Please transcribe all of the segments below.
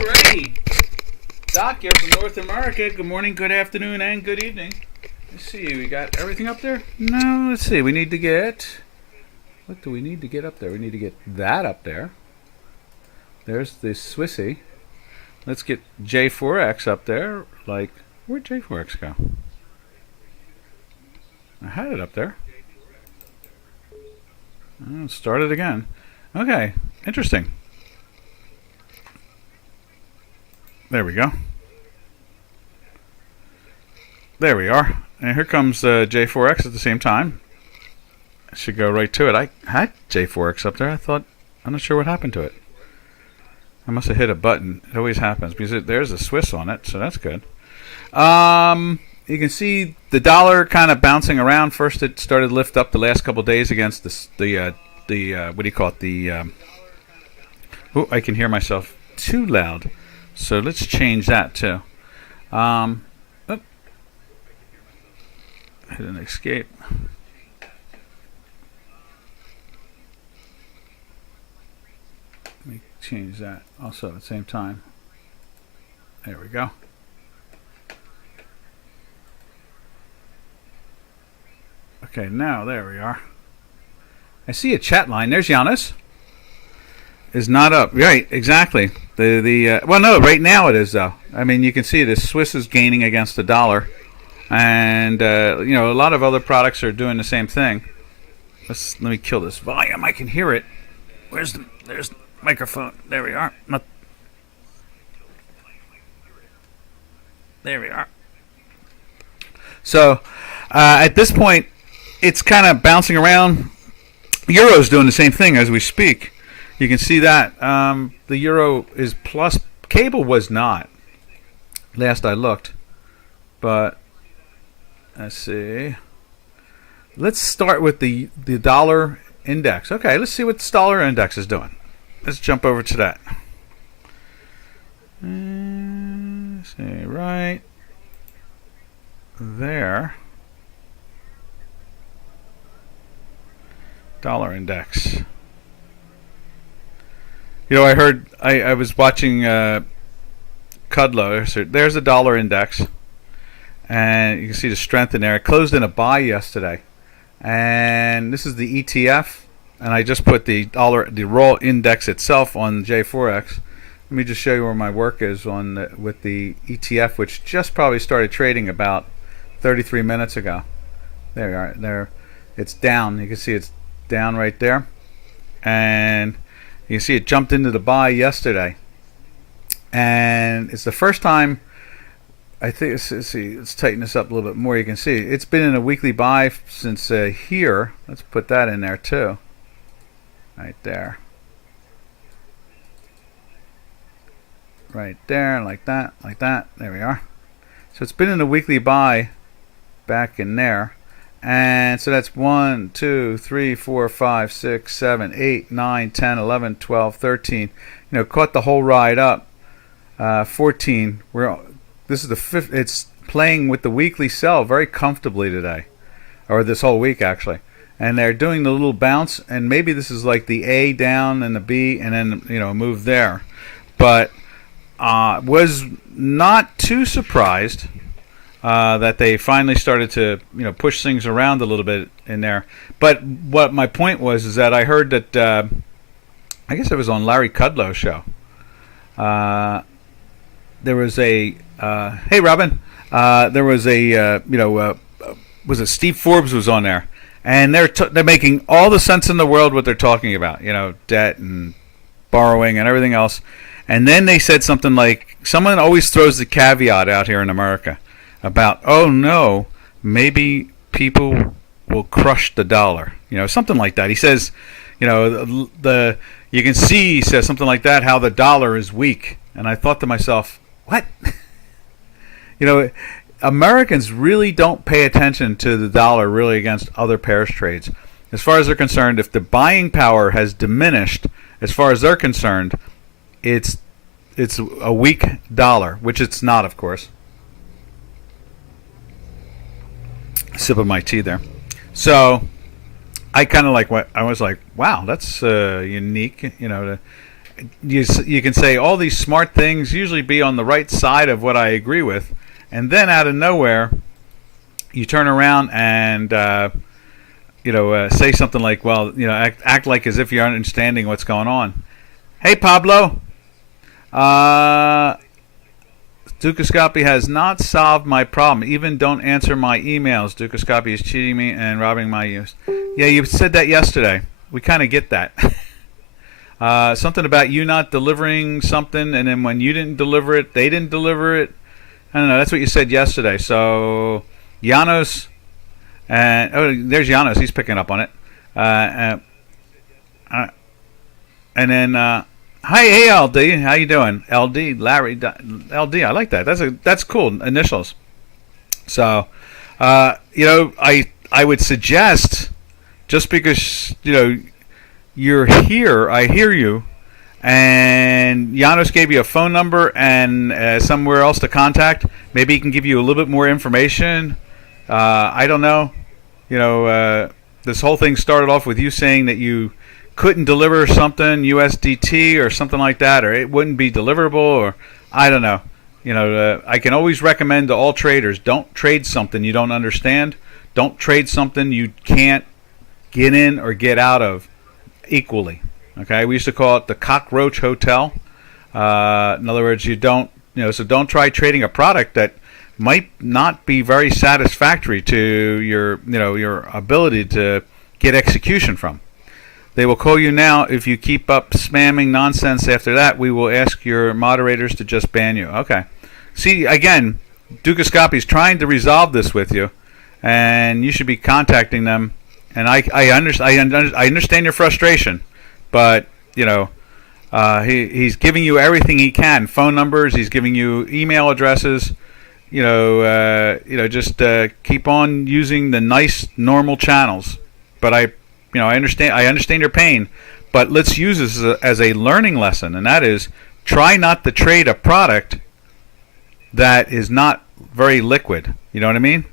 Alrighty. Doc here from North America. Good morning, good afternoon, and good evening. Let's see, we got everything up there? No, let's see. We need to get... What do we need to get up there? We need to get that up there. There's the Swissy. Let's get J4X up there. Like, where'd J4X go? I had it up there. Oh, start it again. Okay, interesting. There we go. There we are. And here comes J4X at the same time. I should go right to it. I had J4X up there. I'm not sure what happened to it. I must have hit a button. It always happens because there's a Swiss on it, so that's good. You can see the dollar kind of bouncing around. First, it started to lift up the last couple of days against the what do you call it? Oh, I can hear myself too loud. So let's change that too. Oh, hit an escape. Let me change that also at the same time. There we go. Okay, now there we are. I see a chat line. There's Giannis. Is not up. Right, exactly. Well, no, right now it is though. I mean, you can see the Swiss is gaining against the dollar, and you know, a lot of other products are doing the same thing. Let me kill this volume. I can hear it. There's the microphone. There we are. There we are. So at this point, it's kind of bouncing around. Euro's doing the same thing as we speak. You can see that the euro is plus. Cable was not, last I looked. But let's see. Let's start with the dollar index. Okay, let's see what the dollar index is doing. Let's jump over to that. Let's see, right there. Dollar index. You know, I was watching Kudlow. So there's the dollar index, and you can see the strength in there. It closed in a buy yesterday, and this is the ETF. And I just put the raw index itself on J4X. Let me just show you where my work is with the ETF, which just probably started trading about 33 minutes ago. There we are. There, it's down. You can see it's down right there, and you can see it jumped into the buy yesterday, and it's the first time. I think let's tighten this up a little bit more. You can see it's been in a weekly buy since here. Let's put that in there too. Right there. Right there, like that, like that. There we are. So it's been in a weekly buy back in there. And so that's 1, 2, 3, 4, 5, 6, 7, 8, 9, 10, 11, 12, 13. You know, caught the whole ride up. 14. This is the fifth. It's playing with the weekly sell very comfortably today, or this whole week actually. And they're doing the little bounce, and maybe this is like the A down and the B, and then move there. But was not too surprised that they finally started to push things around a little bit in there. But what my point was is that I heard that I guess it was on Larry Kudlow's show. There was a hey Robin, there was a was it Steve Forbes was on there. And they're making all the sense in the world what they're talking about, debt and borrowing and everything else. And then they said something like, someone always throws the caveat out here in America about, oh no, maybe people will crush the dollar, something like that. He says, you can see, he says something like that, how the dollar is weak. And I thought to myself, what? Americans really don't pay attention to the dollar really against other pairs trades. As far as they're concerned, if the buying power has diminished, as far as they're concerned, it's a weak dollar, which it's not, of course. Sip of my tea there. So I kind of like what I was like, wow, that's unique, you can say all these smart things, usually be on the right side of what I agree with, and then out of nowhere, you turn around and say something like, well, act like as if you're understanding what's going on. Hey, Pablo. Dukascopy has not solved my problem. Even don't answer my emails. Dukascopy is cheating me and robbing my use. Yeah, you said that yesterday. We kind of get that. Something about you not delivering something, and then when you didn't deliver it, they didn't deliver it. I don't know. That's what you said yesterday. So, Janos, and there's Janos. He's picking up on it. And then. Hey, LD, how you doing? LD, Larry, LD. I like that. That's cool initials. So, I would suggest, just because you're here, I hear you, and Janos gave you a phone number and somewhere else to contact. Maybe he can give you a little bit more information. I don't know. This whole thing started off with you saying that you couldn't deliver something USDT or something like that, or it wouldn't be deliverable, or I don't know. I can always recommend to all traders, don't trade something you don't understand. Don't trade something you can't get in or get out of equally. Okay, we used to call it the cockroach hotel. In other words, so don't try trading a product that might not be very satisfactory to your ability to get execution from. They will call you now. If you keep up spamming nonsense after that, we will ask your moderators to just ban you. Okay. See, again, Dukascopy is trying to resolve this with you, and you should be contacting them. And I understand your frustration, but he's giving you everything he can, phone numbers. He's giving you email addresses. Just keep on using the nice normal channels. But I understand your pain, but let's use this as a learning lesson, and that is try not to trade a product that is not very liquid. You know what I mean?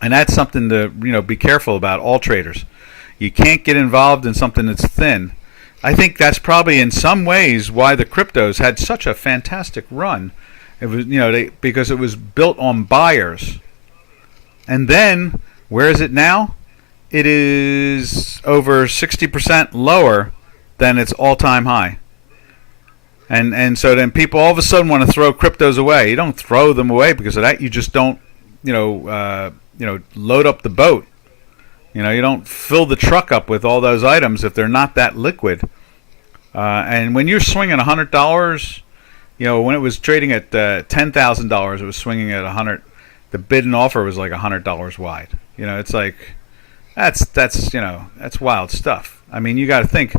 And that's something to be careful about, all traders. You can't get involved in something that's thin. I think that's probably in some ways why the cryptos had such a fantastic run. It was because it was built on buyers. And then where is it now? It is over 60% lower than its all-time high. And so then people all of a sudden want to throw cryptos away. You don't throw them away because of that. You just don't, load up the boat. You don't fill the truck up with all those items if they're not that liquid. And when you're swinging $100, when it was trading at $10,000, it was swinging at 100. The bid and offer was like $100 wide. It's like that's wild stuff. I mean, you got to think.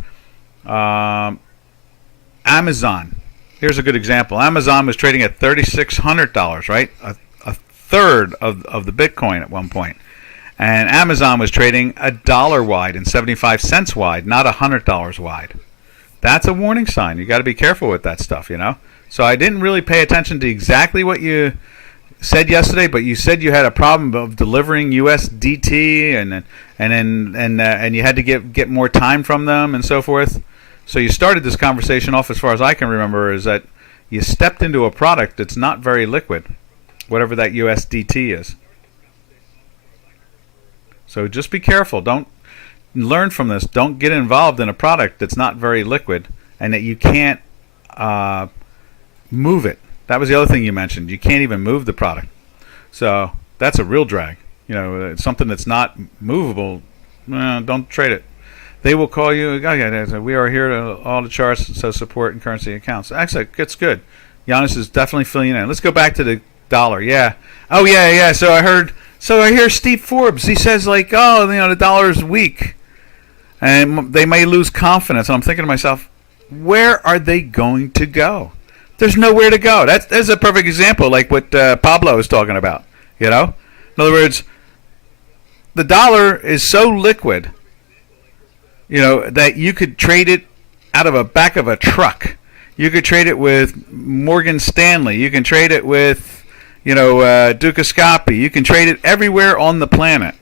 Amazon. Here's a good example. Amazon was trading at $3,600, right? A third of the Bitcoin at one point. And Amazon was trading $1 wide and 75 cents wide, not $100 wide. That's a warning sign. You got to be careful with that stuff, So I didn't really pay attention to exactly what you said yesterday, but you said you had a problem of delivering USDT, and you had to get more time from them and so forth. So you started this conversation off, as far as I can remember, is that you stepped into a product that's not very liquid, whatever that USDT is. So just be careful. Don't learn from this. Don't get involved in a product that's not very liquid and that you can't move it. That was the other thing you mentioned. You can't even move the product. So that's a real drag. It's something that's not movable. Don't trade it. They will call you. We are here to all the charts, so support and currency accounts. Actually, it's good. Giannis is definitely filling in. Let's go back to the dollar. Yeah. Oh yeah. So I hear Steve Forbes. He says the dollar is weak, and they may lose confidence. And I'm thinking to myself, where are they going to go? There's nowhere to go. That's a perfect example, like what Pablo is talking about. In other words, the dollar is so liquid, that you could trade it out of the back of a truck. You could trade it with Morgan Stanley. You can trade it with, Dukascopy. You can trade it everywhere on the planet.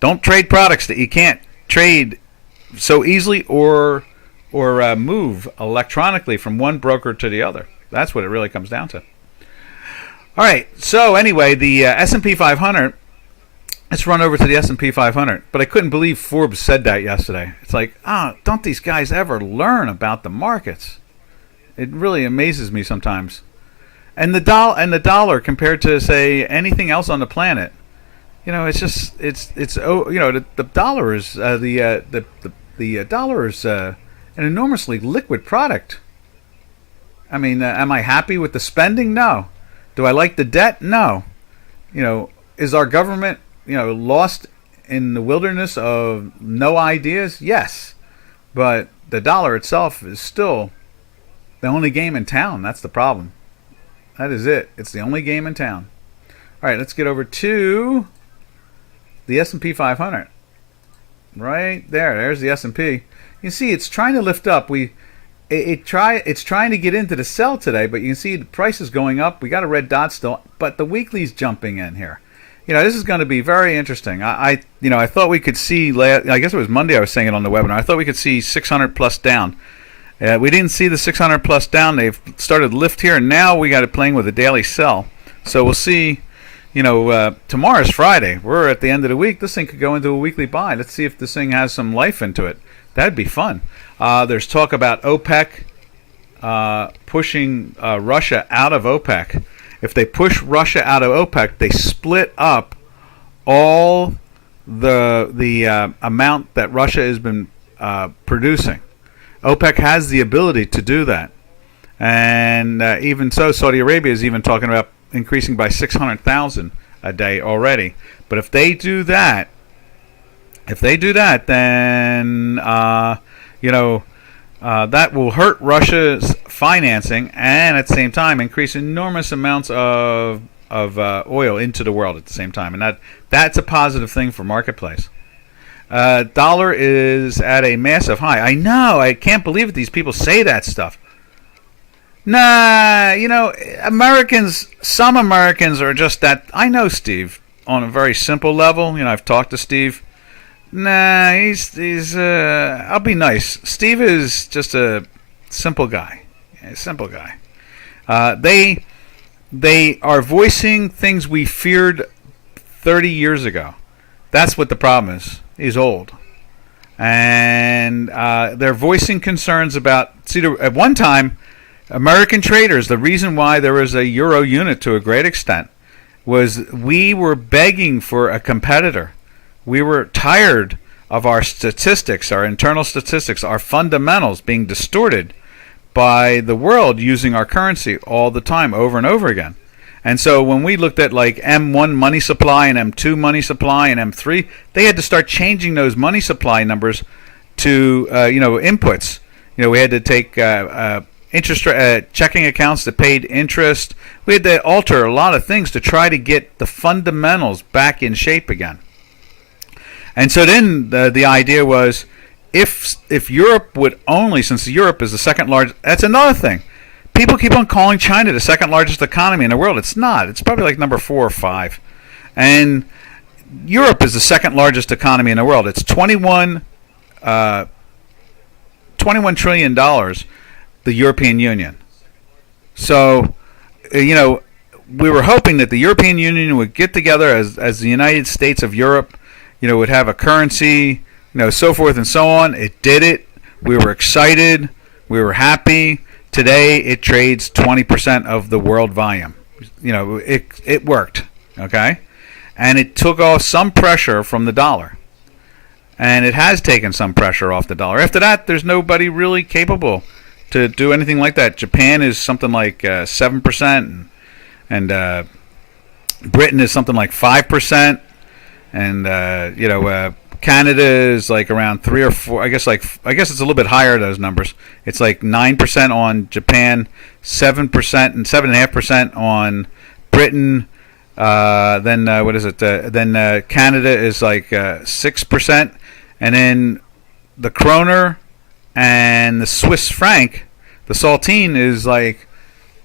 Don't trade products that you can't trade so easily or move electronically from one broker to the other. That's what it really comes down to. All right. So anyway, the S&P 500. Let's run over to the S&P 500. But I couldn't believe Forbes said that yesterday. It's like, don't these guys ever learn about the markets? It really amazes me sometimes. And the dollar compared to, say, anything else on the planet, it's just the dollar is the dollar is an enormously liquid product. I mean, am I happy with the spending? No. Do I like the debt? No. Is our government lost in the wilderness of no ideas? Yes. But the dollar itself is still the only game in town. That's the problem. That is it. It's the only game in town. All right, let's get over to the S&P 500. Right there. There's the S&P. You see, it's trying to lift up. It's trying to get into the sell today, but you can see the price is going up. We got a red dot still, but the weekly's jumping in here. This is going to be very interesting. I thought we could see. I guess it was Monday. I was saying it on the webinar. I thought we could see 600 plus down. We didn't see the 600 plus down. They've started to lift here, and now we got it playing with a daily sell. So we'll see. Tomorrow's Friday. We're at the end of the week. This thing could go into a weekly buy. Let's see if this thing has some life into it. That'd be fun. There's talk about OPEC pushing Russia out of OPEC. If they push Russia out of OPEC, they split up all the amount that Russia has been producing. OPEC has the ability to do that. And even so, Saudi Arabia is even talking about increasing by 600,000 a day already. But if they do that, then that will hurt Russia's financing and at the same time increase enormous amounts of oil into the world at the same time. And that's a positive thing for marketplace. Dollar is at a massive high. I know. I can't believe it. These people say that stuff. Nah, some Americans are just that. I know Steve on a very simple level. I've talked to Steve. Nah, he's I'll be nice. Steve is just a simple guy. A simple guy. They are voicing things we feared 30 years ago. That's what the problem is. He's old. And they're voicing concerns about... at one time, American traders, the reason why there was a euro unit to a great extent was we were begging for a competitor. We were tired of our statistics, our internal statistics, our fundamentals being distorted by the world using our currency all the time, over and over again. And so when we looked at like M1 money supply and M2 money supply and M3, they had to start changing those money supply numbers to inputs. We had to take interest checking accounts that paid interest. We had to alter a lot of things to try to get the fundamentals back in shape again. And so then the idea was, if Europe would only, since Europe is the second largest, that's another thing. People keep on calling China the second largest economy in the world. It's not. It's probably like number 4 or 5. And Europe is the second largest economy in the world. It's $21 trillion, the European Union. So, we were hoping that the European Union would get together as the United States of Europe, would have a currency, so forth and so on. It did it. We were excited. We were happy. Today, it trades 20% of the world volume. It worked, okay? And it took off some pressure from the dollar. And it has taken some pressure off the dollar. After that, there's nobody really capable to do anything like that. Japan is something like 7%, and Britain is something like 5%, and Canada is like around 3 or 4. I guess it's a little bit higher, those numbers. It's like 9% on Japan, 7% and 7.5% on Britain. Then what is it? Then Canada is like 6%, and then the kroner and the Swiss franc, the saltine, is like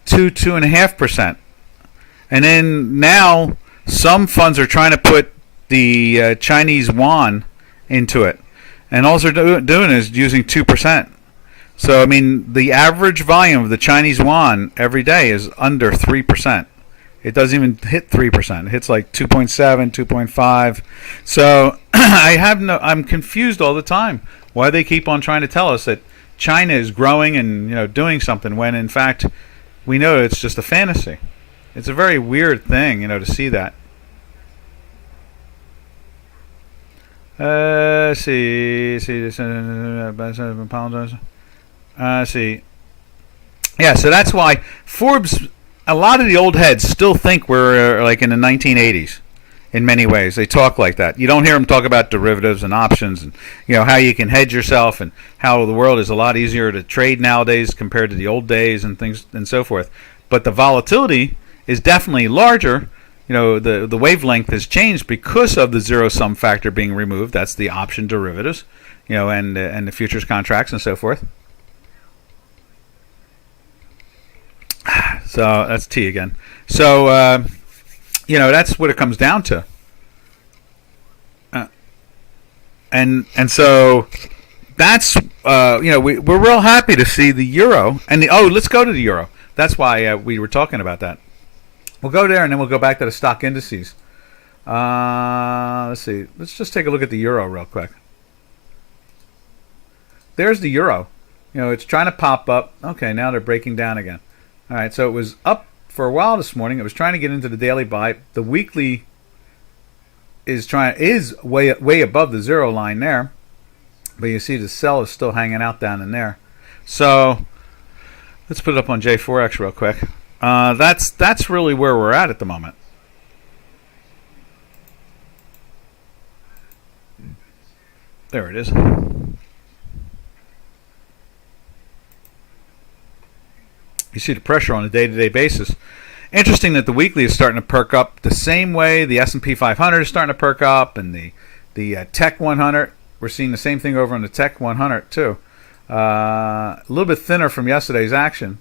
2.5%. And then now some funds are trying to put the Chinese yuan into it, and all they're doing is using 2%. So I mean, the average volume of the Chinese yuan every day is under 3%. It doesn't even hit 3%. It hits like 2.7, 2.5. So I'm confused all the time why they keep on trying to tell us that China is growing and doing something when in fact we know it's just a fantasy. It's a very weird thing, to see that. See. Yeah, so that's why Forbes, a lot of the old heads still think we're like in the 1980s in many ways. They talk like that. You don't hear them talk about derivatives and options and how you can hedge yourself and how the world is a lot easier to trade nowadays compared to the old days and things and so forth. But the volatility is definitely larger. The wavelength has changed because of the zero sum factor being removed. That's the option derivatives, and the futures contracts and so forth. So that's T again. So that's what it comes down to. And so that's we're real happy to see the euro and let's go to the euro. That's why we were talking about that. We'll go there and then we'll go back to the stock indices. Let's see. Let's just take a look at the euro real quick. There's the euro. It's trying to pop up. Okay, now they're breaking down again. All right, so it was up for a while this morning. It was trying to get into the daily buy. The weekly is way above the zero line there, but you see the sell is still hanging out down in there. So let's put it up on J4X real quick. That's really where we're at the moment. There it is. You see the pressure on a day-to-day basis. Interesting that the weekly is starting to perk up the same way the S&P 500 is starting to perk up, and the Tech 100. We're seeing the same thing over on the Tech 100 too. A little bit thinner from yesterday's action,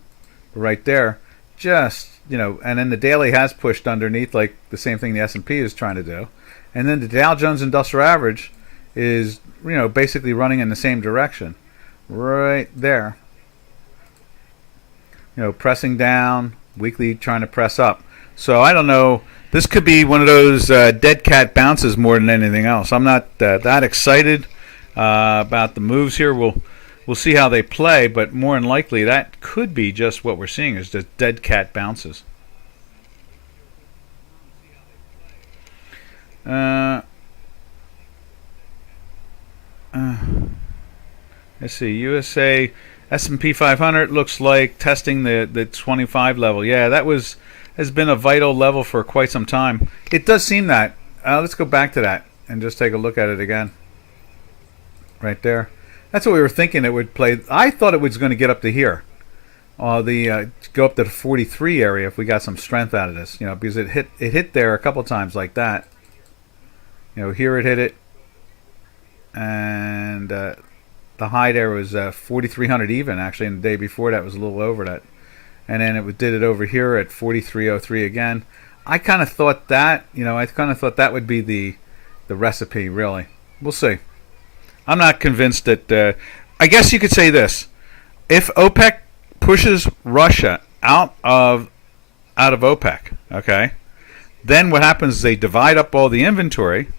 right there. Just and then the daily has pushed underneath, like the same thing the S&P is trying to do, and then the Dow Jones Industrial Average is basically running in the same direction, right there. Pressing down, weekly trying to press up. So I don't know. This could be one of those dead cat bounces more than anything else. I'm not that excited about the moves here. We'll see how they play, but more than likely that could be just what we're seeing is just dead cat bounces. Let's see. USA S&P 500 looks like testing the 25 level. Yeah, that has been a vital level for quite some time. It does seem that. Let's go back to that and just take a look at it again. Right there. That's what we were thinking it would play. I thought it was going to get up to here. Go up to the 43 area if we got some strength out of this. Because it hit there a couple times like that. Here it hit it, and the high there was 4,300 even actually, and the day before that was a little over that, and then it did it over here at 4,303 again. I kind of thought that would be the recipe. Really, we'll see. I'm not convinced that. I guess you could say this: if OPEC pushes Russia out of OPEC, okay, then what happens is they divide up all the inventory,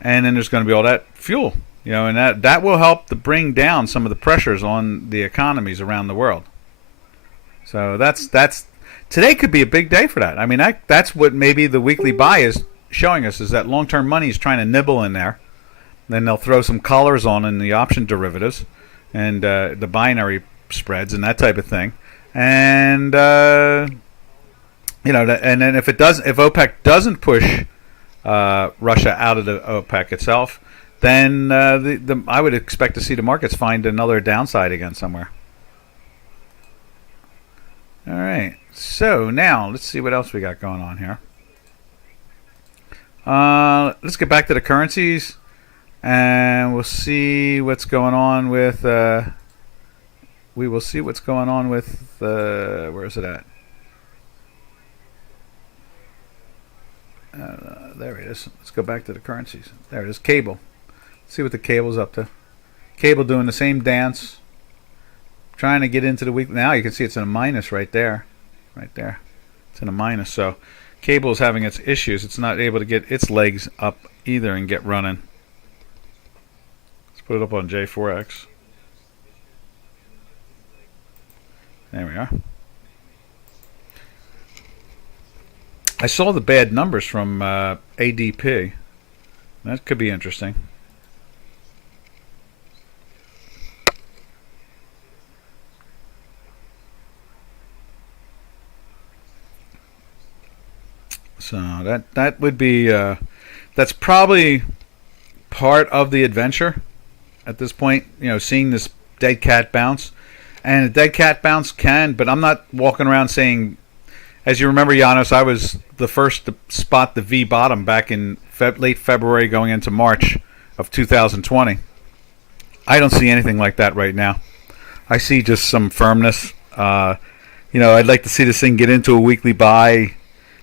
and then there's going to be all that fuel. And that will help to bring down some of the pressures on the economies around the world. So that's today could be a big day for that. I mean, that's what maybe the weekly buy is showing us, is that long-term money is trying to nibble in there. Then they'll throw some collars on in the option derivatives and the binary spreads and that type of thing. And and then if OPEC doesn't push Russia out of the OPEC itself, then I would expect to see the markets find another downside again somewhere. All right. So now let's see what else we got going on here. Let's get back to the currencies, and we'll see what's going on with. We will see what's going on with. Where is it at? There it is. Let's go back to the currencies. There it is. Cable. See what the cable's up to. Cable doing the same dance. trying to get into the weekly. Now you can see it's in a minus right there. Right there. It's in a minus. So cable is having its issues. It's not able to get its legs up either and get running. Let's put it up on J4X. There we are. I saw the bad numbers from ADP. That could be interesting. So that would be that's probably part of the adventure at this point. You know, seeing this dead cat bounce, and a dead cat bounce can. But I'm not walking around saying, as you remember, Janos, I was the first to spot the V bottom back in late February, going into March of 2020. I don't see anything like that right now. I see just some firmness. You know, I'd like to see this thing get into a weekly buy.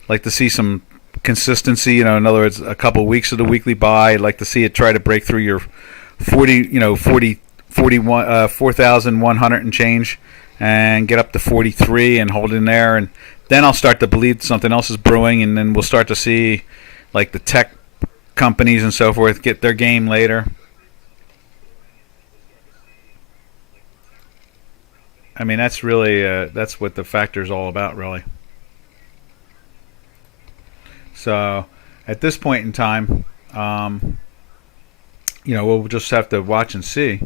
Like to see some consistency, you know, in other words, a couple weeks of the weekly buy. I'd like to see it try to break through your 4,100 and change and get up to 43 and hold in there. And then I'll start to believe something else is brewing, and then we'll start to see like the tech companies and so forth get their game later. I mean, that's really, that's what the factor is all about, really. So at this point in time, you know, we'll just have to watch and see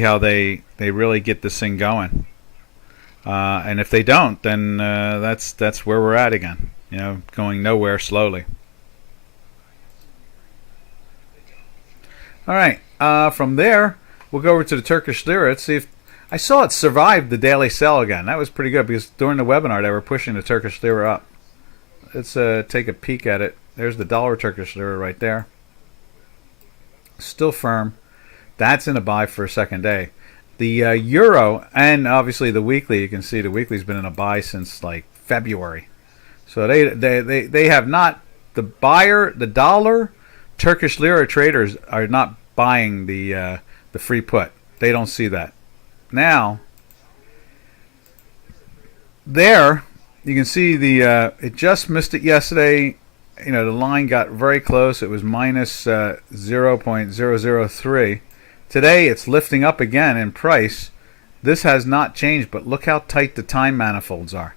how they really get this thing going. And if they don't, then that's where we're at again. You know, going nowhere slowly. All right. From there, we'll go over to the Turkish Lira. Let's see if I saw it survive the daily sell again. That was pretty good because during the webinar they were pushing the Turkish Lira up. Let's take a peek at it. There's the dollar Turkish Lira right there. Still firm. That's in a buy for a second day. The euro and obviously the weekly, you can see the weekly's been in a buy since like February. So they have not, the dollar Turkish Lira traders are not buying the free put. They don't see that. Now, there you can see the it just missed it yesterday. You know, the line got very close. It was minus 0.003. Today it's lifting up again in price. This has not changed, but look how tight the time manifolds are.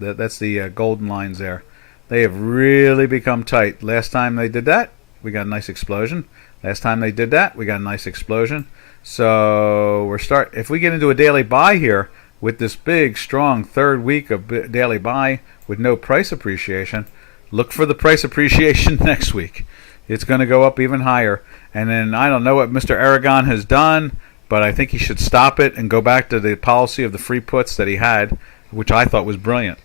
That's the golden lines there. They have really become tight. Last time they did that, we got a nice explosion. Last time they did that, we got a nice explosion. So if we get into a daily buy here with this big, strong third week of daily buy with no price appreciation, look for the price appreciation next week. It's going to go up even higher. And then I don't know what Mr. Aragon has done, but I think he should stop it and go back to the policy of the free puts that he had, which I thought was brilliant.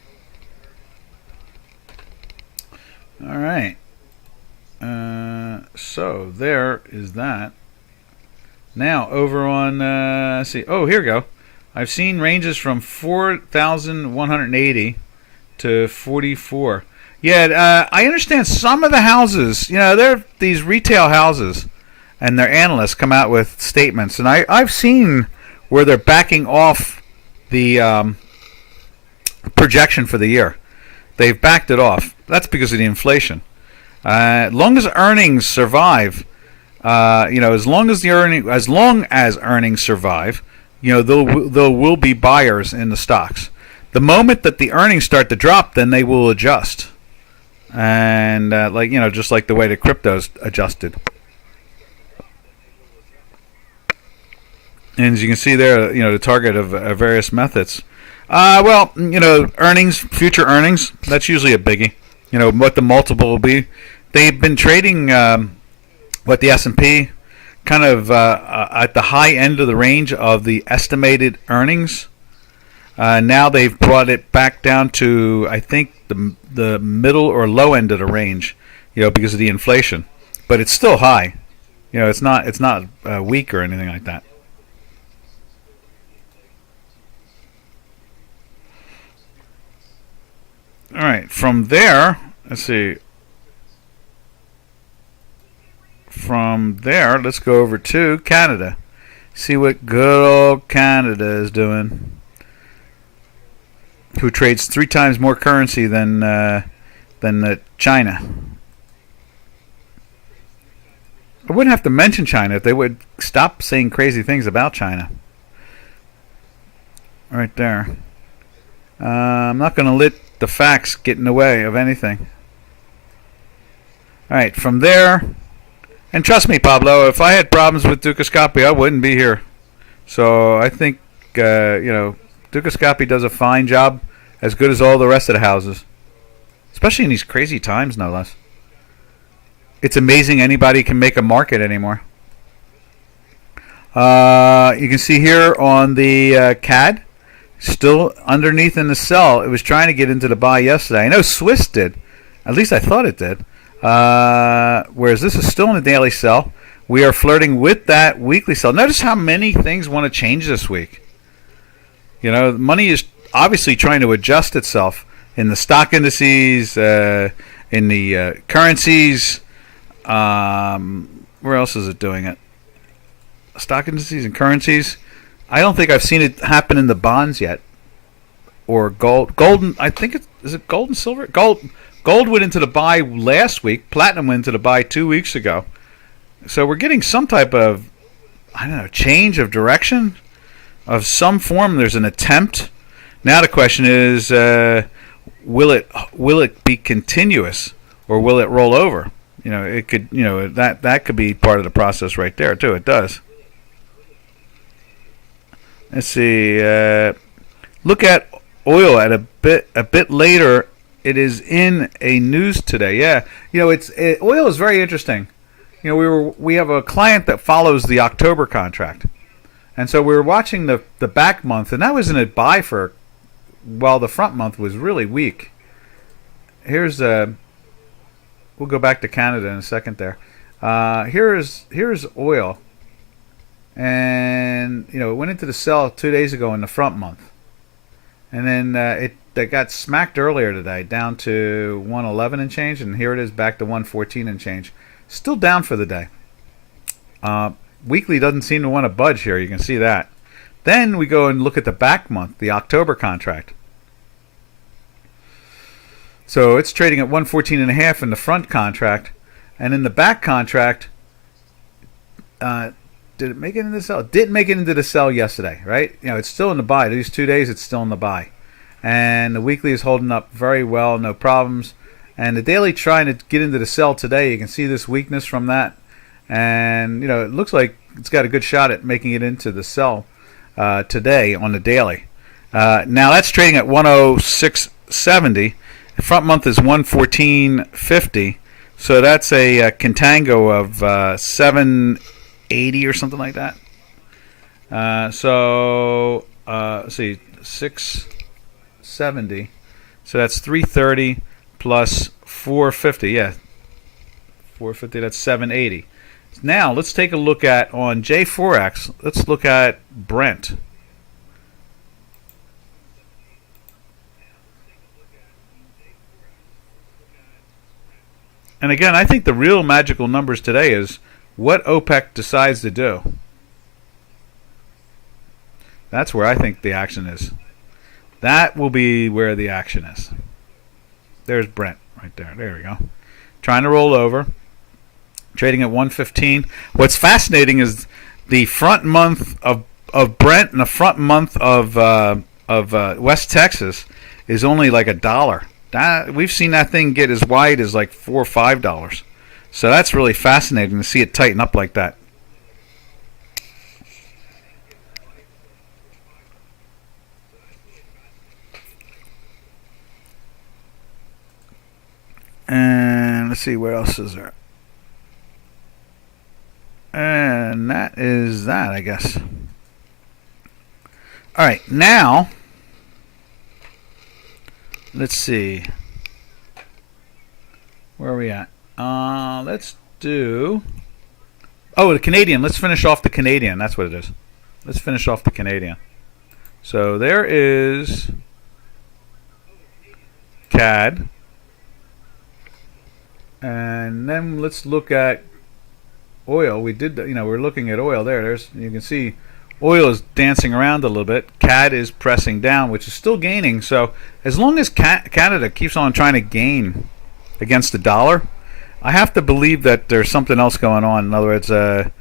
All right. So there is that. Now over on, let's see. Oh, here we go. I've seen ranges from 4,180 to 44. Yeah, I understand some of the houses, you know, they're these retail houses, and their analysts come out with statements, and I've seen where they're backing off the projection for the year. They've backed it off. That's because of the inflation. As long as earnings survive, you know, as long as earnings survive, you know, there will be buyers in the stocks. The moment that the earnings start to drop, then they will adjust. And like, you know, just like the way the cryptos adjusted. And as you can see there, you know, the target of various methods. Well, you know, future earnings, that's usually a biggie. You know, what the multiple will be. They've been trading what the S&P kind of at the high end of the range of the estimated earnings. Now they've brought it back down to, I think, the middle or low end of the range, you know, because of the inflation. But it's still high. You know, it's not weak or anything like that. All right, from there, let's see. From there, let's go over to Canada. See what good old Canada is doing. Who trades 3 times more currency than China. I wouldn't have to mention China if they would stop saying crazy things about China. Right there. I'm not going to let the facts get in the way of anything. All right, from there, and trust me, Pablo, if I had problems with Ducascapi, I wouldn't be here. So I think, Ducascapi does a fine job, as good as all the rest of the houses. Especially in these crazy times, no less. It's amazing anybody can make a market anymore. You can see here on the CAD, still underneath in the sell. It was trying to get into the buy yesterday. I know Swiss did. At least I thought it did. Whereas this is still in the daily sell. We are flirting with that weekly sell. Notice how many things want to change this week. You know, money is obviously trying to adjust itself in the stock indices, in the currencies. Where else is it doing it? Stock indices and currencies. I don't think I've seen it happen in the bonds yet. Or gold. Gold, I think is it gold and silver? Gold went into the buy last week. Platinum went into the buy 2 weeks ago. So we're getting some type of, I don't know, change of direction of some form. There's an attempt. Now the question is, will it be continuous or will it roll over? You know, it could. You know, that could be part of the process right there too. It does. Let's see. Look at oil at a bit later. It is in a news today. Yeah, you know, oil is very interesting. You know, we have a client that follows the October contract, and so we were watching the back month, and that was in a buy for, while the front month was really weak. Here's we'll go back to Canada in a second there. Here's oil, and you know, it went into the sell 2 days ago in the front month, and then it got smacked earlier today down to 111 and change, and here it is back to 114 and change. Still down for the day. Weekly doesn't seem to want to budge here. You can see that. Then we go and look at the back month, the October contract. So it's trading at 114.5 in the front contract, and in the back contract, did it make it into the sell? It didn't make it into the sell yesterday, right? You know, it's still in the buy. These 2 days, it's still in the buy, and the weekly is holding up very well, no problems. And the daily trying to get into the sell today. You can see this weakness from that, and you know, it looks like it's got a good shot at making it into the sell today on the daily. Now that's trading at 106.70. The front month is 114.50, so that's a contango of 780 or something like that. Let's see, 670. So that's 330 plus 450. Yeah, 450. That's 780. Now let's take a look at on J4X. Let's look at Brent. And again, I think the real magical numbers today is what OPEC decides to do. That's where I think the action is. That will be where the action is. There's Brent right there. There we go. Trying to roll over. Trading at 115. What's fascinating is the front month of Brent and the front month of West Texas is only like $1. We've seen that thing get as wide as like $4 or $5. So that's really fascinating to see it tighten up like that. And let's see, what else is there? And that is that, I guess. All right, now let's see. Where are we at? Let's do. Oh, the Canadian. Let's finish off the Canadian. That's what it is. Let's finish off the Canadian. So there is CAD. And then let's look at oil. We did, we're looking at oil there. You can see oil is dancing around a little bit. CAD is pressing down, which is still gaining. So as long as Canada keeps on trying to gain against the dollar, I have to believe that there's something else going on. In other words, I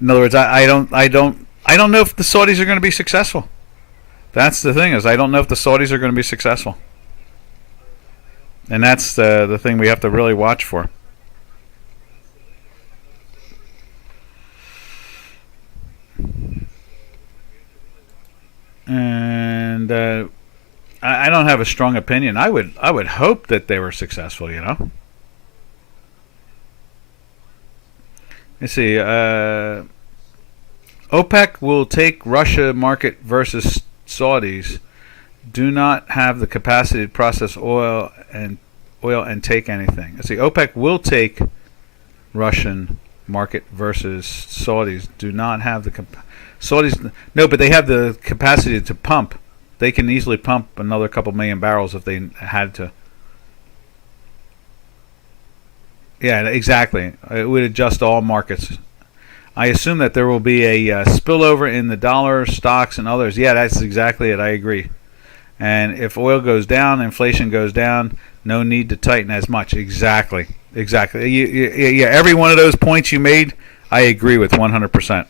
don't know if the Saudis are going to be successful. That's the thing, is I don't know if the Saudis are going to be successful, and that's the thing we have to really watch for. And I don't have a strong opinion. I would hope that they were successful. Let's see. OPEC will take Russia market versus Saudis. Do not have the capacity to process oil and take anything. Let's see. OPEC will take Russian market versus Saudis. Do not have the Saudis. No, but they have the capacity to pump. They can easily pump another couple million barrels if they had to. Yeah, exactly. It would adjust all markets. I assume that there will be a spillover in the dollar, stocks, and others. Yeah, that's exactly it. I agree. And if oil goes down, inflation goes down, no need to tighten as much. Exactly. Yeah, every one of those points you made, I agree with 100%.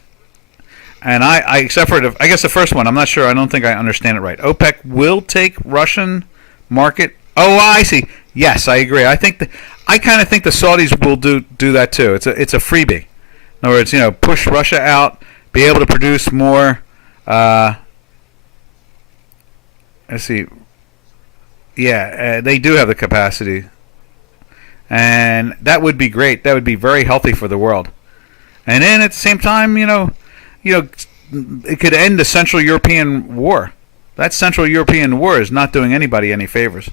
And I except for I guess the first one, I'm not sure. I don't think I understand it right. OPEC will take Russian market. Oh, I see. Yes, I agree. I kind of think the Saudis will do that too. It's a freebie. In other words, push Russia out, be able to produce more. Let's see. Yeah, they do have the capacity, and that would be great. That would be very healthy for the world. And then at the same time, it could end the Central European War. That Central European War is not doing anybody any favors.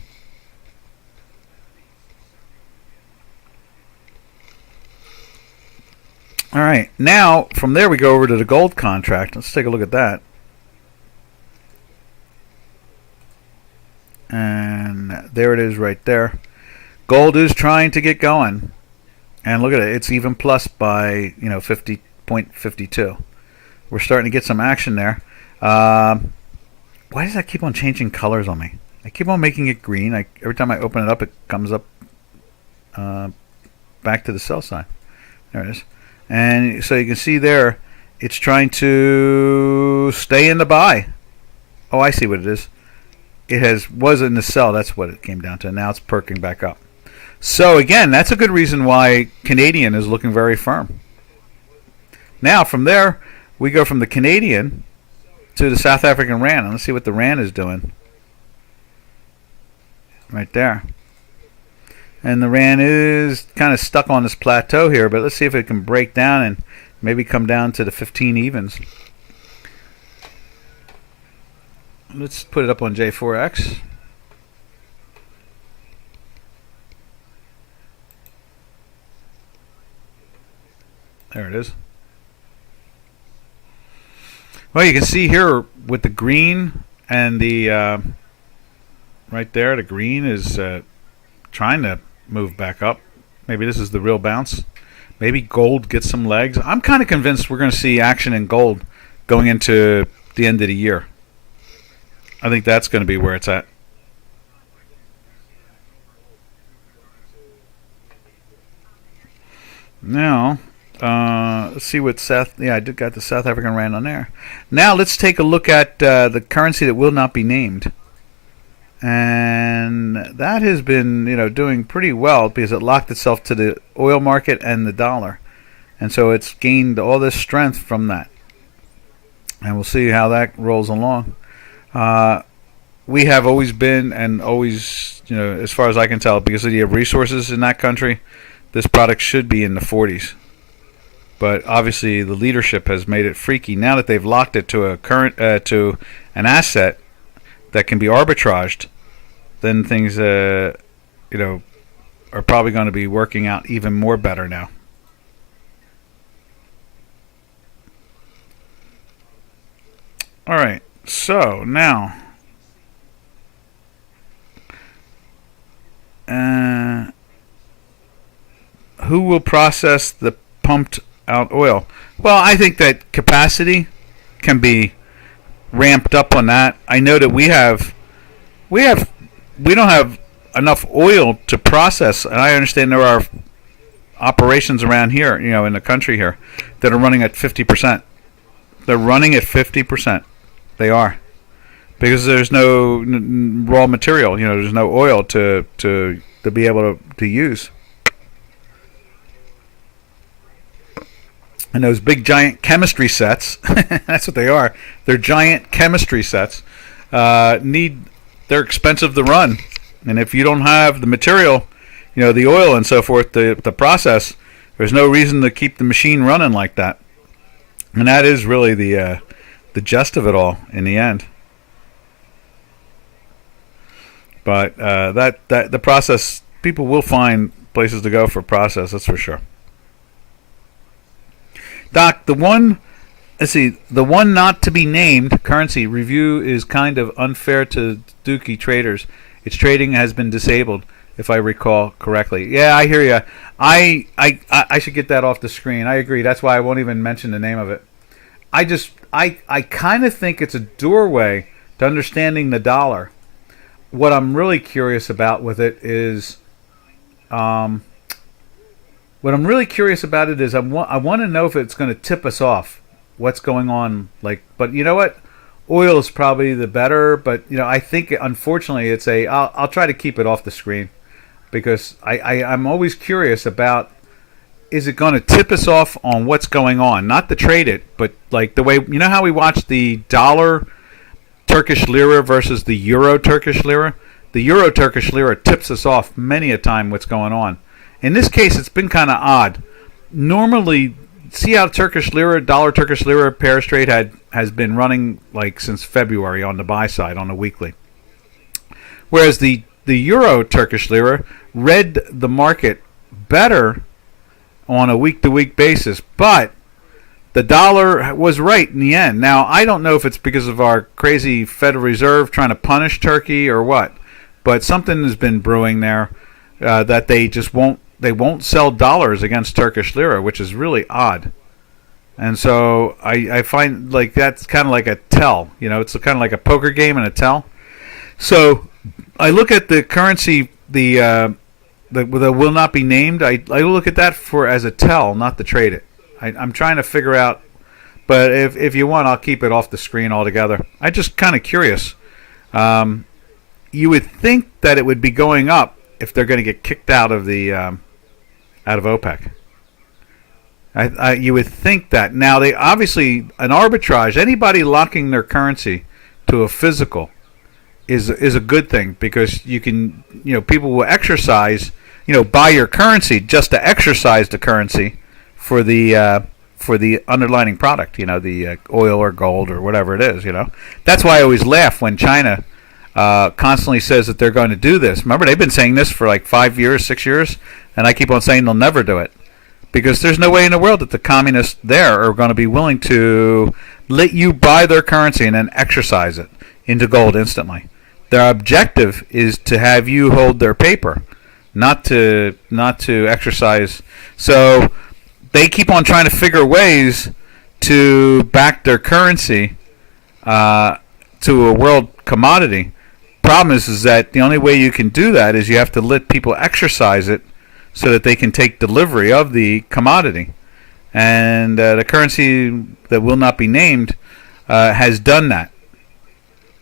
All right, now from there we go over to the gold contract. Let's take a look at that. And there it is right there. Gold is trying to get going. And look at it. It's even plus by 50.52. We're starting to get some action there. Why does that keep on changing colors on me? I keep on making it green. Every time I open it up, it comes up back to the sell sign. There it is. And so you can see there, it's trying to stay in the buy. Oh, I see what it is. It was in the sell. That's what it came down to. Now it's perking back up. So again, that's a good reason why Canadian is looking very firm. Now from there, we go from the Canadian to the South African Rand. And let's see what the Rand is doing. Right there. And the Rand is kind of stuck on this plateau here, but let's see if it can break down and maybe come down to the 15 evens. Let's put it up on J4X. There it is. Well, you can see here with the green and the right there, the green is trying to move back up. Maybe this is the real bounce. Maybe gold gets some legs. I'm kind of convinced we're going to see action in gold going into the end of the year. I think that's going to be where it's at. Now, let's see what I did got the South African Rand on there. Now let's take a look at the currency that will not be named. And that has been, doing pretty well because it locked itself to the oil market and the dollar. And so it's gained all this strength from that. And we'll see how that rolls along. We have always been and always, as far as I can tell, because of the resources in that country, this product should be in the 40s. But obviously the leadership has made it freaky. Now that they've locked it to to an asset that can be arbitraged, then things are probably going to be working out even more better now. All right, so now who will process the pumped out oil. Well, I think that capacity can be ramped up on that. I know that we don't have enough oil to process, and I understand there are operations around here, in the country here, that are running at 50%. They're running at 50%. They are, because there's no raw material. There's no oil to be able to use. And those big giant chemistry sets, that's what they are. They're giant chemistry sets. They're expensive to run, and if you don't have the material, the oil and so forth, the process, there's no reason to keep the machine running like that. And that is really the gist of it all in the end. But that the process, people will find places to go for process. That's for sure. Doc, the one not to be named currency review is kind of unfair to Dookie traders. Its trading has been disabled, if I recall correctly. Yeah, I hear you. I should get that off the screen. I agree. That's why I won't even mention the name of it. I kind of think it's a doorway to understanding the dollar. What I'm really curious about with it is, I want to know if it's going to tip us off. What's going on? But you know what? Oil is probably the better, but I think unfortunately it's I'll try to keep it off the screen, because I'm always curious about, is it going to tip us off on what's going on? Not to trade it, but like the way, how we watch the dollar Turkish Lira versus the Euro Turkish Lira? The Euro Turkish Lira tips us off many a time what's going on. In this case, it's been kind of odd. Normally, see how dollar Turkish Lira pair trade has been running since February on the buy side on the weekly. Whereas the Euro Turkish Lira read the market better on a week-to-week basis, but the dollar was right in the end. Now, I don't know if it's because of our crazy Federal Reserve trying to punish Turkey or what, but something has been brewing there that they won't sell dollars against Turkish Lira, which is really odd. And so I find that's kind of like a tell. It's kind of like a poker game and a tell. So I look at the currency, the will not be named. I look at that as a tell, not to trade it. I'm trying to figure out, but if you want, I'll keep it off the screen altogether. I'm just kind of curious. You would think that it would be going up if they're going to get kicked out of OPEC. You would think that. Now, they obviously, an arbitrage, anybody locking their currency to a physical is a good thing, because you can, people will exercise, buy your currency just to exercise the currency for the underlying product, the oil or gold or whatever it is, That's why I always laugh when China constantly says that they're going to do this. Remember, they've been saying this for 5 years, 6 years, and I keep on saying they'll never do it. Because there's no way in the world that the communists there are going to be willing to let you buy their currency and then exercise it into gold instantly. Their objective is to have you hold their paper, not to exercise. So they keep on trying to figure ways to back their currency to a world commodity. Problem is that the only way you can do that is you have to let people exercise it so that they can take delivery of the commodity. And the currency that will not be named has done that.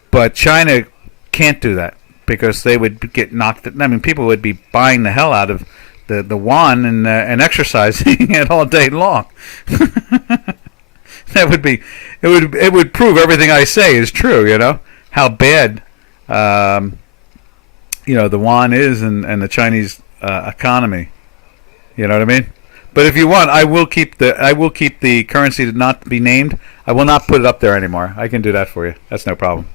But China can't do that, because they would get knocked. People would be buying the hell out of the yuan and exercising it all day long. It would prove everything I say is true. How bad the yuan is and the Chinese economy. You know what I mean? But if you want, I will keep the currency to not be named. I will not put it up there anymore. I can do that for you. That's no problem.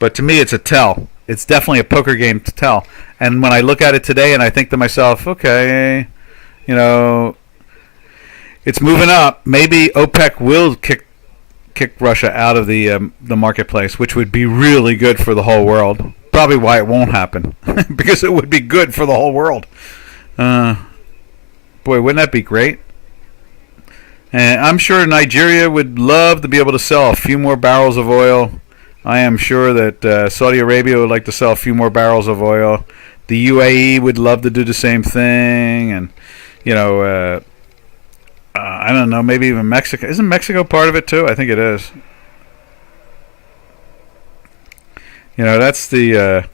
But to me, it's a tell. It's definitely a poker game to tell. And when I look at it today and I think to myself, okay, it's moving up. Maybe OPEC will kick Russia out of the marketplace, which would be really good for the whole world. Probably why it won't happen, because it would be good for the whole world. Boy, wouldn't that be great? And I'm sure Nigeria would love to be able to sell a few more barrels of oil. I am sure that Saudi Arabia would like to sell a few more barrels of oil. The UAE would love to do the same thing, and I don't know, maybe even Mexico. Isn't Mexico part of it too? I think it is. That's the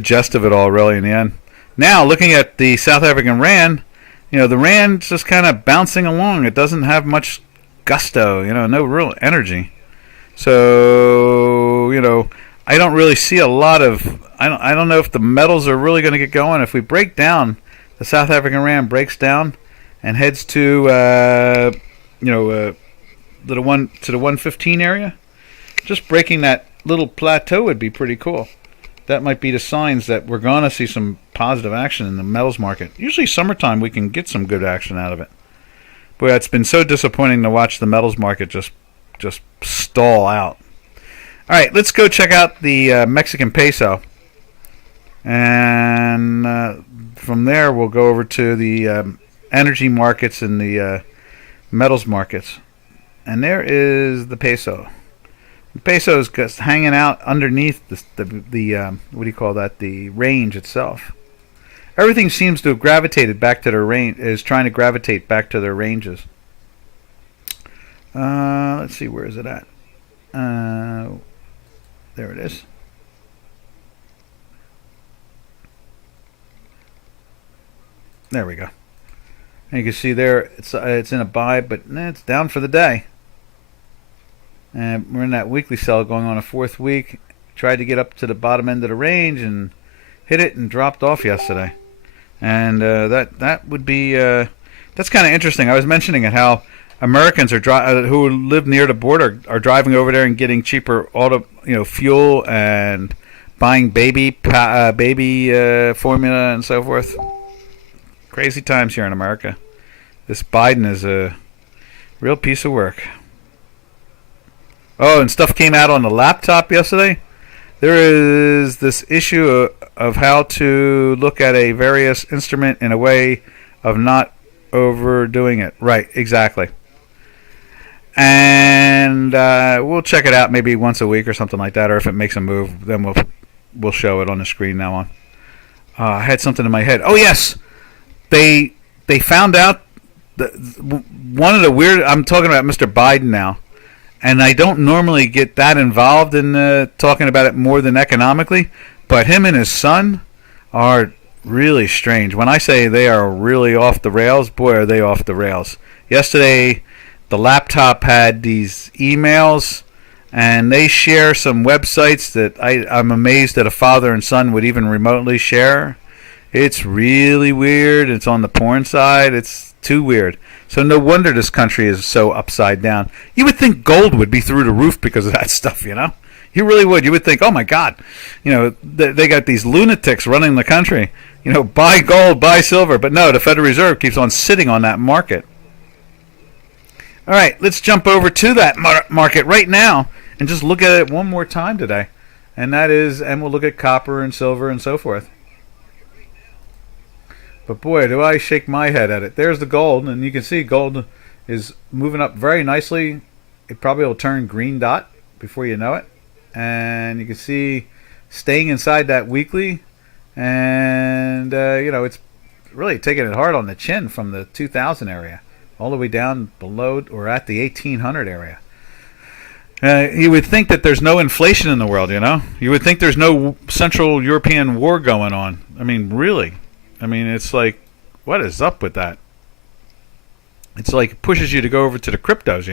gist of it all, really, in the end. Now, looking at the South African rand, the rand's just kind of bouncing along. It doesn't have much gusto, no real energy. So, I don't really see a lot of. I don't know if the metals are really going to get going. If we break down, the South African rand breaks down and heads to the 115 area. Just breaking that little plateau would be pretty cool. That might be the signs that we're going to see some positive action in the metals market. Usually summertime we can get some good action out of it. Boy, it's been so disappointing to watch the metals market just stall out. All right, let's go check out the Mexican peso. And from there we'll go over to the energy markets and the metals markets. And there is the peso. The peso is just hanging out underneath the what do you call that? The range itself. Everything seems to have gravitated back to their range. Is trying to gravitate back to their ranges. Let's see, where is it at? There it is. There we go. And you can see there it's in a buy, but it's down for the day. And we're in that weekly sell going on a fourth week. Tried to get up to the bottom end of the range and hit it and dropped off yesterday. And that would be that's kind of interesting. I was mentioning it, how Americans who live near the border are driving over there and getting cheaper fuel and buying baby formula and so forth. Crazy times here in America. This Biden is a real piece of work. Oh, and stuff came out on the laptop yesterday. There is this issue of how to look at a various instrument in a way of not overdoing it. Right, exactly. And we'll check it out maybe once a week or something like that, or if it makes a move, then we'll show it on the screen now on. I had something in my head. Oh, yes. They found out one of the weird. I'm talking about Mr. Biden now, and I don't normally get that involved in talking about it more than economically, but him and his son are really strange. When I say they are really off the rails, boy, are they off the rails. Yesterday, the laptop had these emails, and they share some websites that I'm amazed that a father and son would even remotely share. It's really weird. It's on the porn side. It's too weird. So no wonder this country is so upside down. You would think gold would be through the roof because of that stuff, You really would. You would think, oh my God, they got these lunatics running the country. Buy gold, buy silver. But no, the Federal Reserve keeps on sitting on that market. All right, let's jump over to that market right now and just look at it one more time today. And we'll look at copper and silver and so forth. But boy, do I shake my head at it. There's the gold, and you can see gold is moving up very nicely. It probably will turn green dot before you know it. And you can see staying inside that weekly. And, it's really taking it hard on the chin from the 2000 area all the way down below or at the 1800 area. You would think that there's no inflation in the world, You would think there's no Central European war going on. I mean, really. It's like, what is up with that? It's like it pushes you to go over to the cryptos,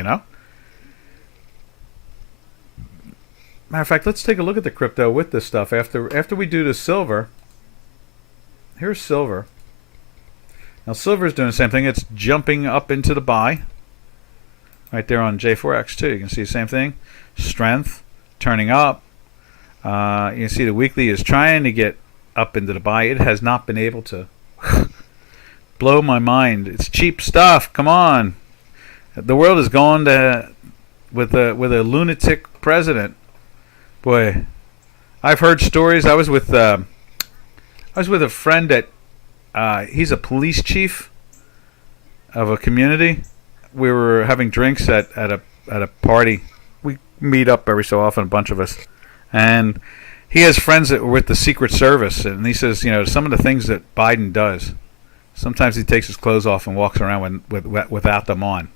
Matter of fact, let's take a look at the crypto with this stuff. After we do the silver, here's silver. Now, silver is doing the same thing. It's jumping up into the buy. Right there on J4X, too. You can see the same thing. Strength, turning up. You can see the weekly is trying to get up into the buy. It has not been able to. Blow my mind. It's cheap stuff. Come on. The world is going to with a lunatic president. Boy, I've heard stories. I was with a friend that he's a police chief of a community. We were having drinks at a party. We meet up every so often, a bunch of us, and he has friends that were with the Secret Service, and he says, some of the things that Biden does. Sometimes he takes his clothes off and walks around without them on.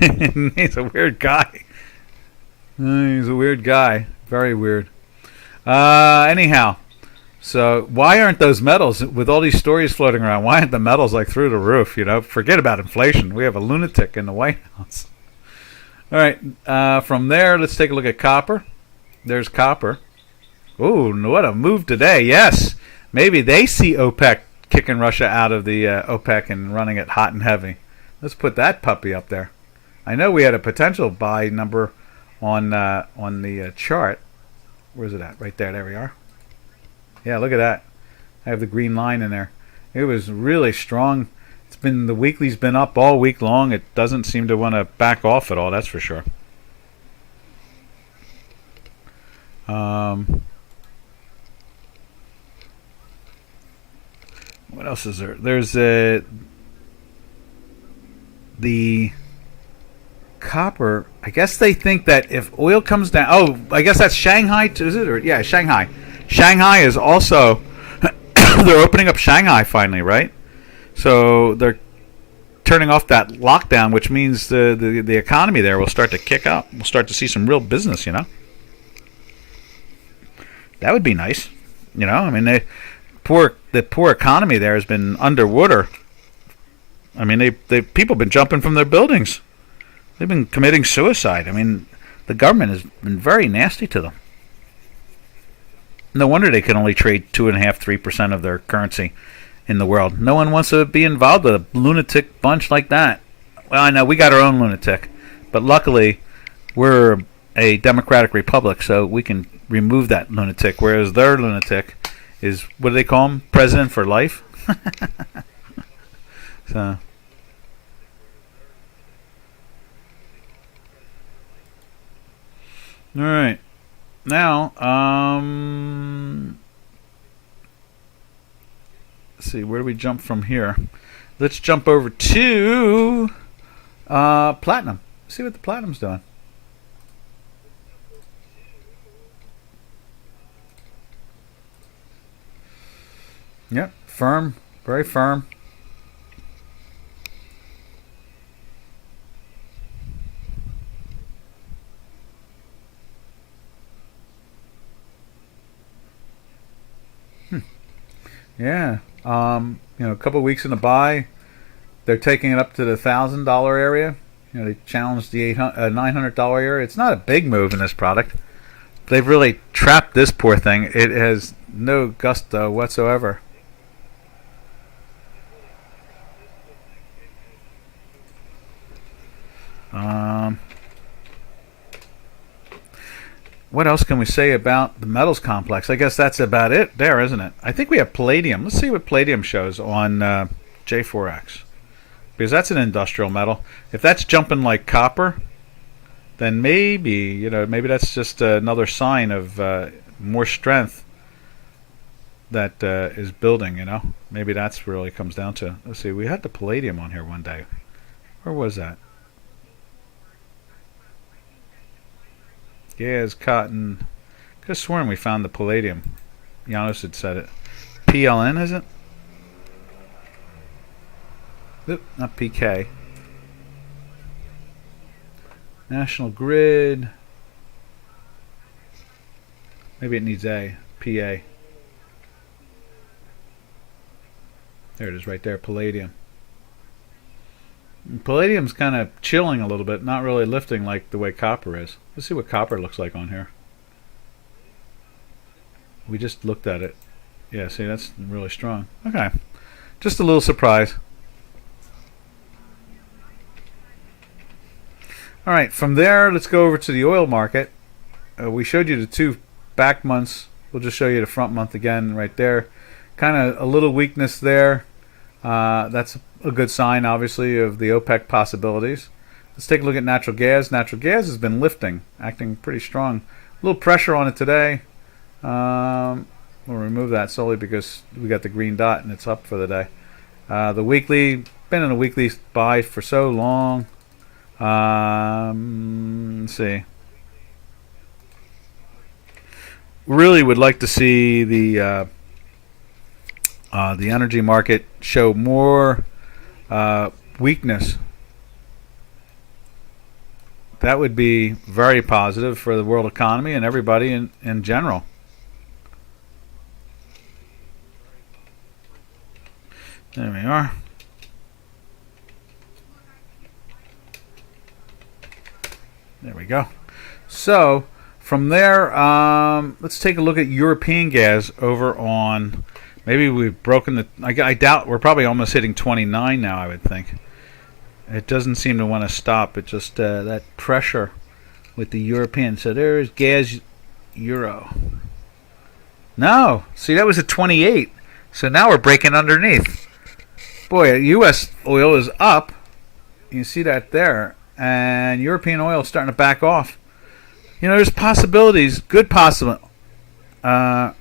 He's a weird guy. He's a weird guy. Very weird. Anyhow, so why aren't those metals, with all these stories floating around, why aren't the metals like through the roof? Forget about inflation. We have a lunatic in the White House. All right. From there, let's take a look at copper. There's copper. Ooh, what a move today. Yes. Maybe they see OPEC kicking Russia out of the OPEC and running it hot and heavy. Let's put that puppy up there. I know we had a potential buy number on the chart. Where's it at? Right there. There we are. Yeah, look at that. I have the green line in there. It was really strong. The weekly's been up all week long. It doesn't seem to want to back off at all, that's for sure. What else is there? There's the copper. I guess they think that if oil comes down, I guess that's Shanghai, is it? Or yeah, Shanghai. Shanghai is also they're opening up Shanghai finally, right? So they're turning off that lockdown, which means the economy there will start to kick up. We'll start to see some real business, That would be nice. I mean, the poor economy there has been underwater. I mean, they people have been jumping from their buildings. They've been committing suicide. I mean, the government has been very nasty to them. No wonder they can only trade 2.5–3% of their currency in the world. No one wants to be involved with a lunatic bunch like that. Well, I know we got our own lunatic, but luckily we're a democratic republic, so we can remove that lunatic. Whereas their lunatic is, what do they call him? President for life. So. All right. Now, let's see, where do we jump from here? Let's jump over to platinum. See what the platinum's doing. Yep, firm, very firm. Yeah, a couple of weeks in the buy, they're taking it up to the $1,000 area. They challenged the $900 area. It's not a big move in this product. They've really trapped this poor thing. It has no gusto whatsoever. What else can we say about the metals complex? I guess that's about it there, isn't it? I think we have palladium. Let's see what palladium shows on J4X. Because that's an industrial metal. If that's jumping like copper, then maybe that's just another sign of more strength that is building, Maybe that's really comes down to. Let's see, we had the palladium on here one day. Where was that? Yeah, it's cotton. Could have sworn we found the palladium. Janos had said it. PLN, is it? Oop, not PK. National Grid. Maybe it needs a. PA. There it is right there, palladium. Palladium's kind of chilling a little bit, not really lifting like the way copper is. Let's see what copper looks like on here. We just looked at it. Yeah, see, that's really strong. Okay. Just a little surprise. All right, from there, let's go over to the oil market. We showed you the 2 back months. We'll just show you the front month again right there. Kind of a little weakness there. That's a good sign, obviously, of the OPEC possibilities. Let's take a look at natural gas. Natural gas has been lifting, acting pretty strong. A little pressure on it today. We'll remove that solely because we got the green dot and it's up for the day. The weekly, been in a weekly buy for so long. Let's see. Really would like to see the energy market show more weakness. That would be very positive for the world economy and everybody in general. There we are. There we go. So from there, let's take a look at European gas over on. Maybe we've broken the. I doubt we're probably almost hitting 29 now. I would think. It doesn't seem to want to stop. It just that pressure with the European. So there's gas euro. No, see that was at 28. So now we're breaking underneath. Boy, U.S. oil is up. You see that there, and European oil is starting to back off. You know, there's possibilities, good possible. There's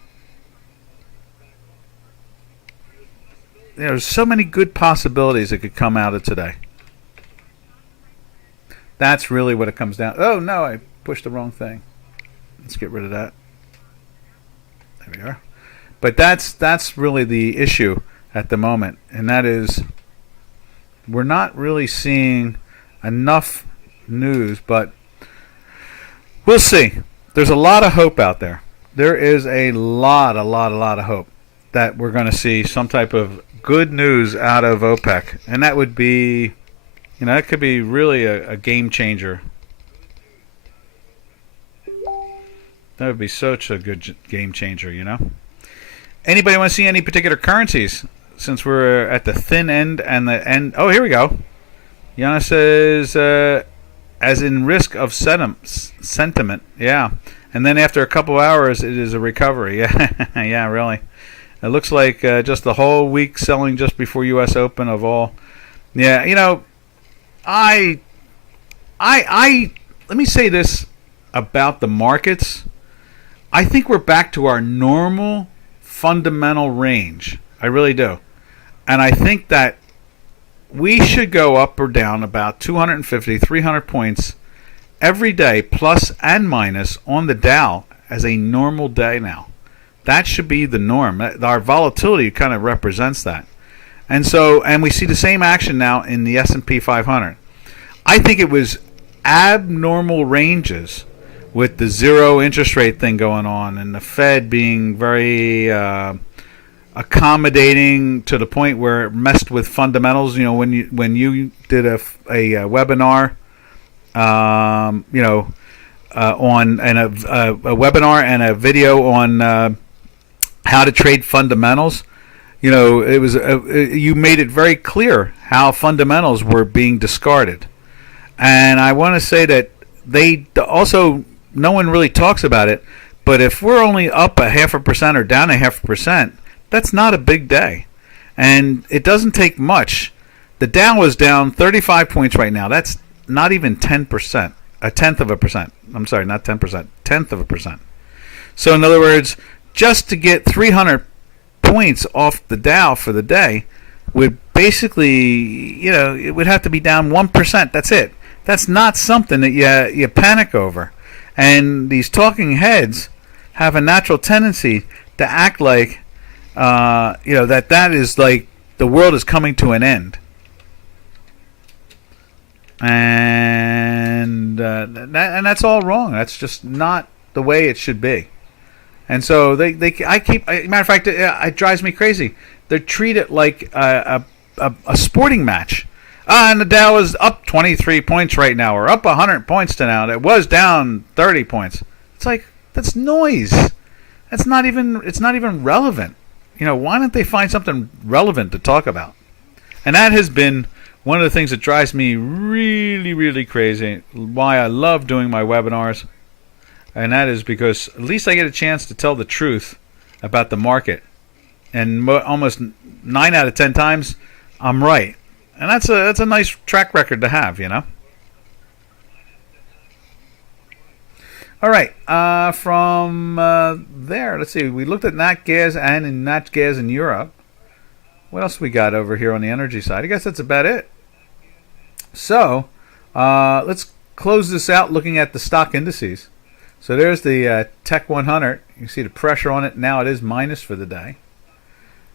so many good possibilities that could come out of today. That's really what it comes down. Oh no, I pushed the wrong thing. Let's get rid of that. There we are. But that's really the issue at the moment, and that is we're not really seeing enough news, but we'll see. There's a lot of hope out there. There is a lot of hope that we're going to see some type of good news out of OPEC, and that would be, you know, that could be really a game changer. That would be such a good game changer, you know. Anybody want to see any particular currencies? Since we're at the thin end and the end. Oh, here we go. Yana says, as in risk of sentiment. Yeah. And then after a couple hours, it is a recovery. Yeah, yeah, really. It looks like just the whole week selling just before U.S. Open of all. Yeah, you know, I let me say this about the markets. I think we're back to our normal fundamental range. I really do. And I think that we should go up or down about 250, 300 points every day, plus and minus, on the Dow as a normal day now. That should be the norm. Our volatility kind of represents that. And so, and we see the same action now in the S&P 500. I think it was abnormal ranges with the zero interest rate thing going on and the Fed being very accommodating to the point where it messed with fundamentals. You know, when you did a webinar, you know, on and a webinar and a video on how to trade fundamentals. You know, it was you made it very clear how fundamentals were being discarded, and I want to say that they also, no one really talks about it, but if we're only up 0.5% or down 0.5%, that's not a big day, and it doesn't take much. The Dow is down 35 points right now. That's not even 10%, a tenth of a percent. I'm sorry, not 10%, tenth of a percent. So in other words, just to get 300 points off the Dow for the day would basically, you know, it would have to be down 1%. That's it. That's not something that you panic over. And these talking heads have a natural tendency to act like, you know, that is like the world is coming to an end. And that's all wrong. That's just not the way it should be. And so matter of fact, it drives me crazy. They treat it like a sporting match. And the Dow is up 23 points right now, or up 100 points to now. It was down 30 points. It's like, that's noise. It's not even relevant. You know, why don't they find something relevant to talk about? And that has been one of the things that drives me really, really crazy. Why I love doing my webinars. And that is because at least I get a chance to tell the truth about the market. And almost 9 out of 10 times, I'm right. And that's a nice track record to have, you know. All right. From there, let's see. We looked at nat gas and in nat gas in Europe. what else we got over here on the energy side? I guess that's about it. So let's close this out looking at the stock indices. So there's the Tech 100. You can see the pressure on it. Now it is minus for the day.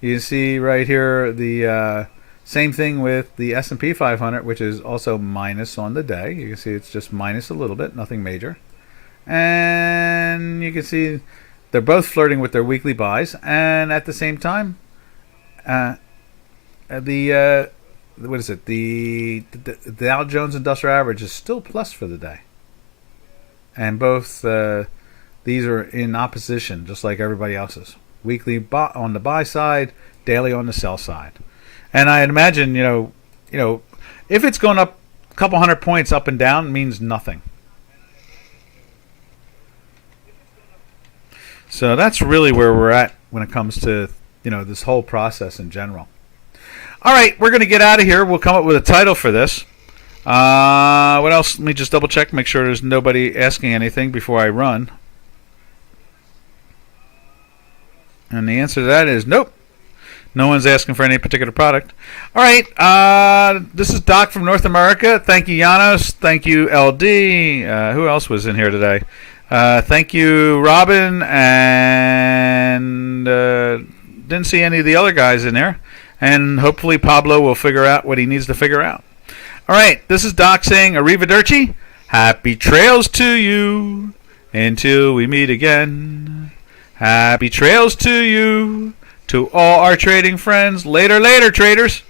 You see right here the same thing with the S&P 500, which is also minus on the day. You can see it's just minus a little bit, nothing major. And you can see they're both flirting with their weekly buys. And at the same time, the what is it? The Dow Jones Industrial Average is still plus for the day. And both these are in opposition, just like everybody else's. Weekly on the buy side, daily on the sell side. And I imagine, you know, if it's going up a couple hundred points up and down, it means nothing. So that's really where we're at when it comes to, this whole process in general. All right, we're going to get out of here. We'll come up with a title for this. What else? Let me just double check, make sure there's nobody asking anything before I run. And the answer to that is nope. No one's asking for any particular product. All right, this is Doc from North America. Thank you, Janos. Thank you, LD. Who else was in here today? Thank you, Robin. And didn't see any of the other guys in there. And hopefully Pablo will figure out what he needs to figure out. All right, this is Doc saying arrivederci. Happy trails to you until we meet again. Happy trails to you, to all our trading friends. Later, later, traders.